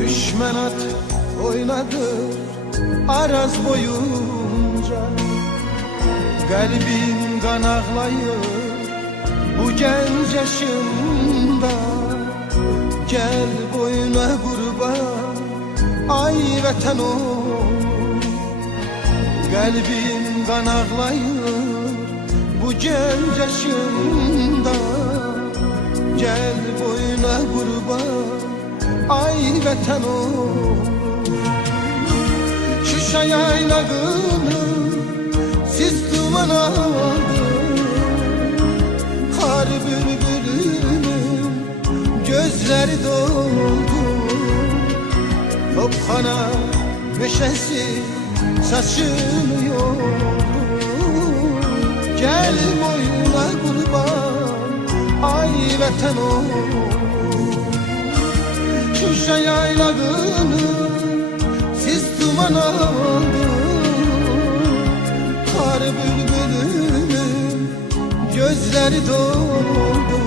Düşman at oynadı Araz boyunca. Kalbim kan ağlayır bu genç yaşımda. Gel boyuna kurban ay vatan oğlum. Kalbim kan ağlayır bu genç yaşımda. Gel boyuna kurban ay vatan oğlum. Şuşa yaylağını siz duman aldı. Kar bülbülünün gözleri doldu. Topkana meşesi saçını yordu. Gel boyuna kurban ay vatan oğlum. Şuşa yaylağını siz duman aldı. Kar bülbülünün gözleri doldu.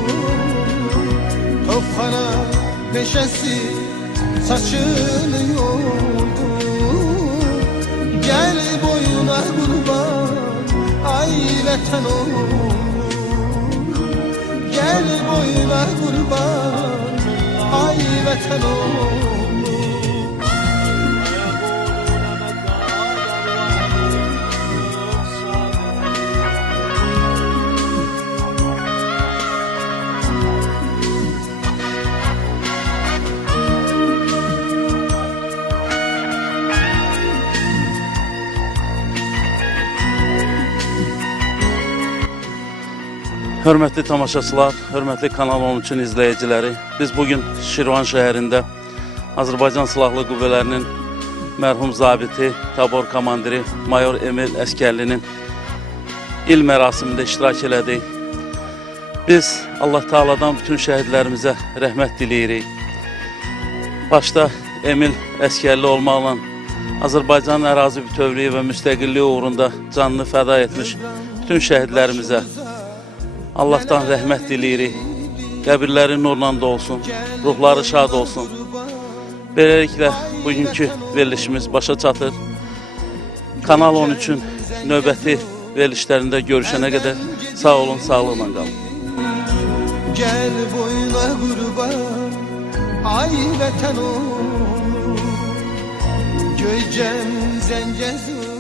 Topkana neşesi saçını yordu. Gel boyuna kurban ay vatan oğlum. Gel boyuna kurban ay vatan oğlum. Hörmətli tamaşaçılar, hörmətli Kanal 13-ün izləyiciləri, biz bugün Şirvan şəhərində Azərbaycan Silahlı Qüvvələrinin mərhum zabiti, tabor komandiri Mayor Emil Əskərlinin il mərasimində iştirak elədik. Biz Allah Teala'dan bütün şəhidlərimizə rəhmət diləyirik. Başda Emil Əskərli olmaqla Azərbaycanın ərazi bütövlüyü və müstəqilliyi uğrunda canını fəda etmiş bütün şəhidlərimizə Allah'tan rəhmət diləyirik. Qəbirləri nurla dolsun, ruhları şad olsun. Beləliklə bugünkü verilişimiz başa çatır. Kanal 13'ün növbəti verilişlərində görüşənə qədər sağ olun, sağlıqla qalın. Gel boyuna kurban ay vatan oğlum. Göycem zencezur